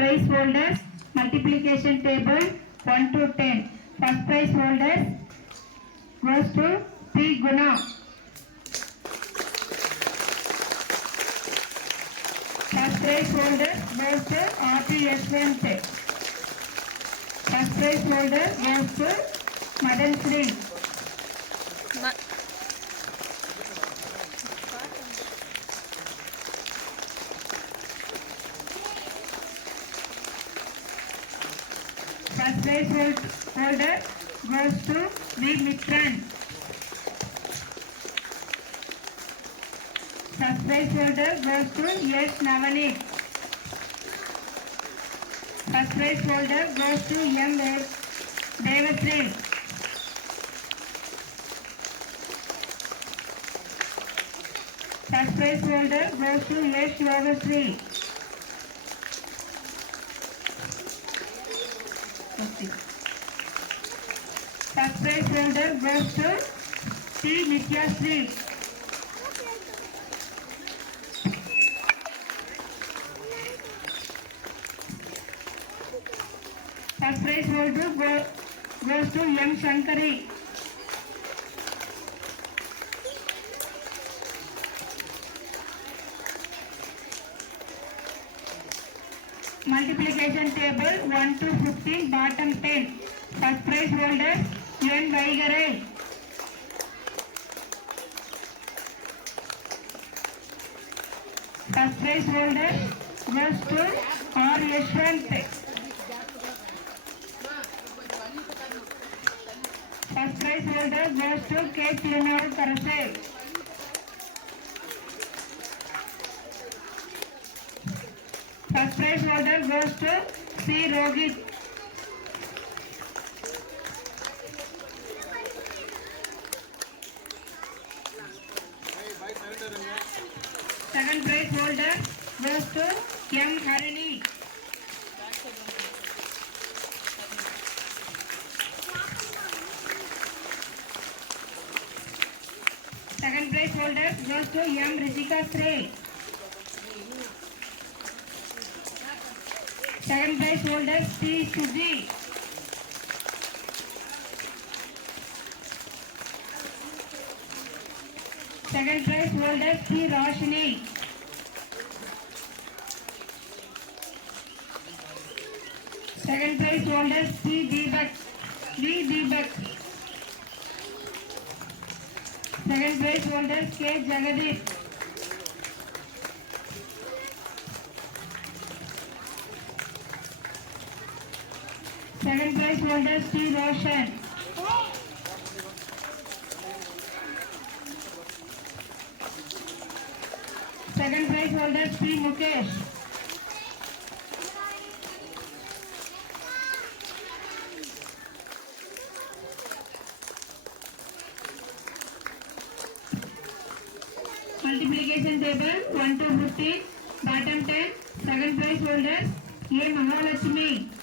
prize holders multiplication table 1 to 10. First prize holders goes to P. Guna. First prize holder goes to R. P. Yashwant. First prize holder goes to Madan Sri. First prize holder goes to V. Mitran. First prize holder goes to S. Navaneet. First prize holder goes to M. Devasri. First prize holder goes to S. Yogasri. First prize holder goes to T. Nityasri. First prize holder goes to M. Shankari. Multiplication table 1 to 15, bottom 10. First prize holder N. Vaigarai. First prize holder goes to R. Yashwant. First prize holder goes to K. Tirunavu Karasai. First prize holder goes to C. Rohit. Second prize holder goes to M. Harini. Second prize holder goes to M. Ritika Sri. Second prize holder P. Suji. Second prize holder P. Roshni. Second prize holder P. Deepak. V. Deepak. Second prize holder K. Jagadeep. Second prize holder T. Roshan. Second prize holder P. Mukesh. Multiplication table 1 to 15, bottom 10. Second prize holders A. Mahalakshmi.